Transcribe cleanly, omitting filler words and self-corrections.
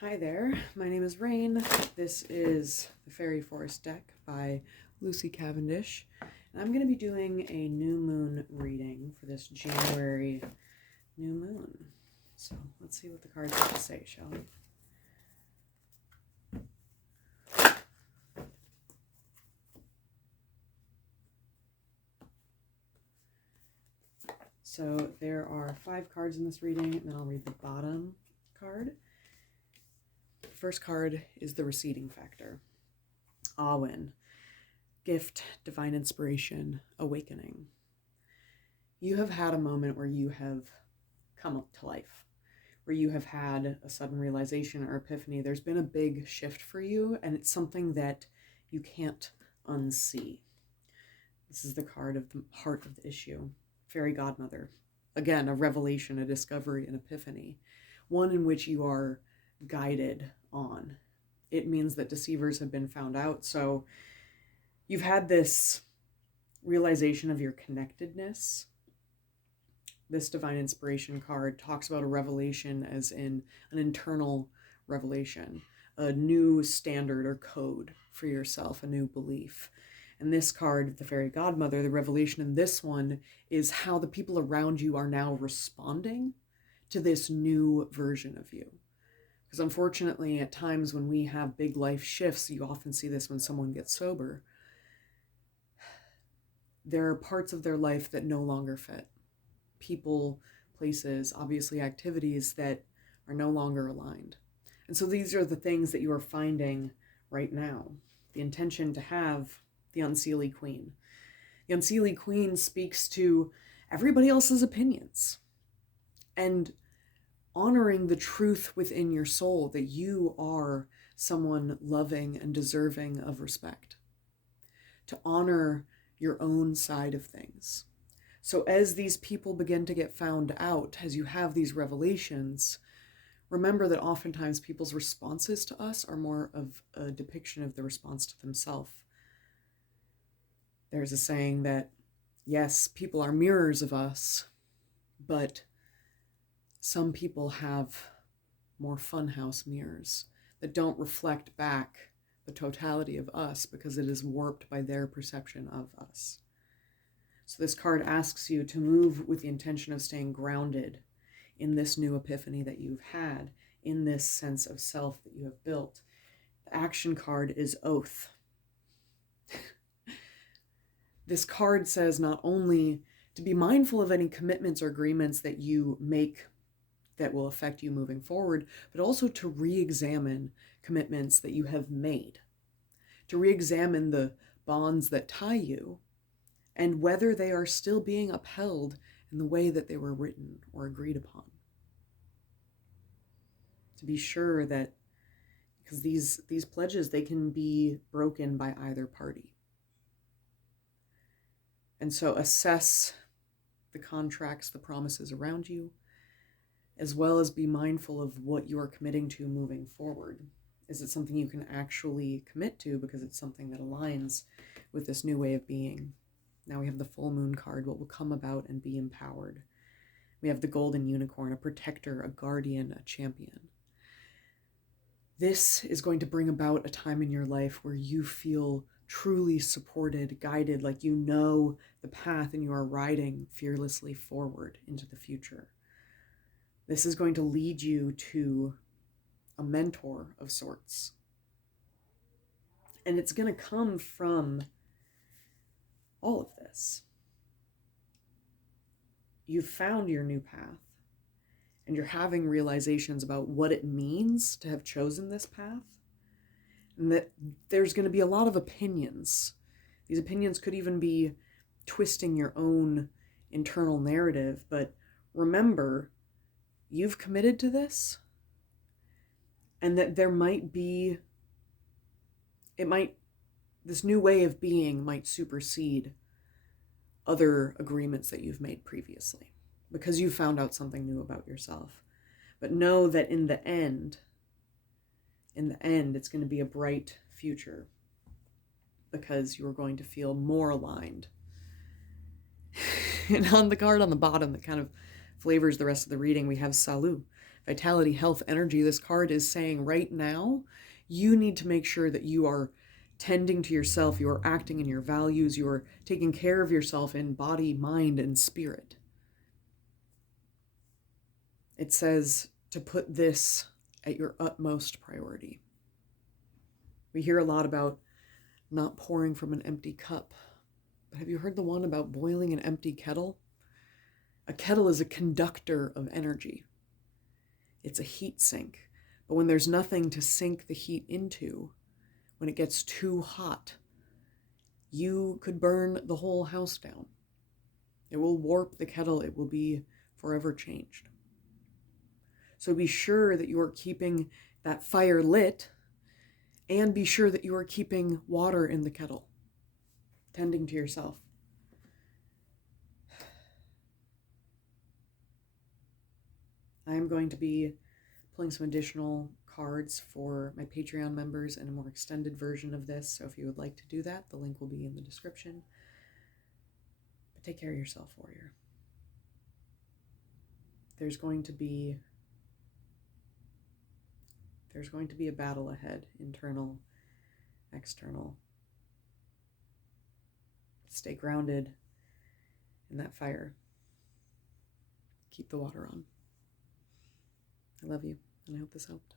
Hi there, my name is Rain. This is the Fairy Forest deck by Lucy Cavendish. And I'm going to be doing a new moon reading for this January new moon. So let's see what the cards have to say, shall we? So there are 5 cards in this reading, and then I'll read the bottom card. The first card is the receding factor. Awen. Gift, divine inspiration, awakening. You have had a moment where you have come up to life, where you have had a sudden realization or epiphany. There's been a big shift for you, and it's something that you can't unsee. This is the card of the heart of the issue. Fairy godmother. Again, a revelation, a discovery, an epiphany. One in which you are guided on. It means that deceivers have been found out. So you've had this realization of your connectedness. This divine inspiration card talks about a revelation as in an internal revelation, a new standard or code for yourself, a new belief. And this card, the fairy godmother, the revelation in this one is how the people around you are now responding to this new version of you. Because unfortunately, at times when we have big life shifts, you often see this when someone gets sober, there are parts of their life that no longer fit. People, places, obviously activities that are no longer aligned. And so these are the things that you are finding right now. The intention to have the Unseelie Queen. The Unseelie Queen speaks to everybody else's opinions and honoring the truth within your soul that you are someone loving and deserving of respect. To honor your own side of things. So as these people begin to get found out, as you have these revelations, remember that oftentimes people's responses to us are more of a depiction of the response to themselves. There's a saying that, yes, people are mirrors of us, but some people have more funhouse mirrors that don't reflect back the totality of us because it is warped by their perception of us. So this card asks you to move with the intention of staying grounded in this new epiphany that you've had, in this sense of self that you have built. The action card is Oath. This card says not only to be mindful of any commitments or agreements that you make that will affect you moving forward, but also to re-examine commitments that you have made, to re-examine the bonds that tie you and whether they are still being upheld in the way that they were written or agreed upon. To be sure that, because these pledges, they can be broken by either party. And so assess the contracts, the promises around you, as well as be mindful of what you are committing to moving forward. Is it something you can actually commit to because it's something that aligns with this new way of being? Now we have the full moon card, what will come about and be empowered. We have the golden unicorn, a protector, a guardian, a champion. This is going to bring about a time in your life where you feel truly supported, guided, like you know the path and you are riding fearlessly forward into the future. This is going to lead you to a mentor of sorts. And it's going to come from all of this. You've found your new path, and you're having realizations about what it means to have chosen this path, and that there's going to be a lot of opinions. These opinions could even be twisting your own internal narrative, but remember, you've committed to this, and that there might be, this new way of being might supersede other agreements that you've made previously because you found out something new about yourself. But know that in the end, it's going to be a bright future because you're going to feel more aligned. And on the card on the bottom that kind of flavors the rest of the reading, we have Salut. vitality, health, energy. This card is saying right now, you need to make sure that you are tending to yourself, you are acting in your values, you are taking care of yourself in body, mind, and spirit. It says to put this at your utmost priority. We hear a lot about not pouring from an empty cup. But have you heard the one about boiling an empty kettle? A kettle is a conductor of energy. It's a heat sink. But when there's nothing to sink the heat into, when it gets too hot, you could burn the whole house down. It will warp the kettle. It will be forever changed. So be sure that you are keeping that fire lit, and be sure that you are keeping water in the kettle, tending to yourself. I am going to be pulling some additional cards for my Patreon members and a more extended version of this. So if you would like to do that, the link will be in the description. But take care of yourself, warrior. There's going to be a battle ahead, internal, external. Stay grounded in that fire. Keep the water on. I love you, and I hope this helped.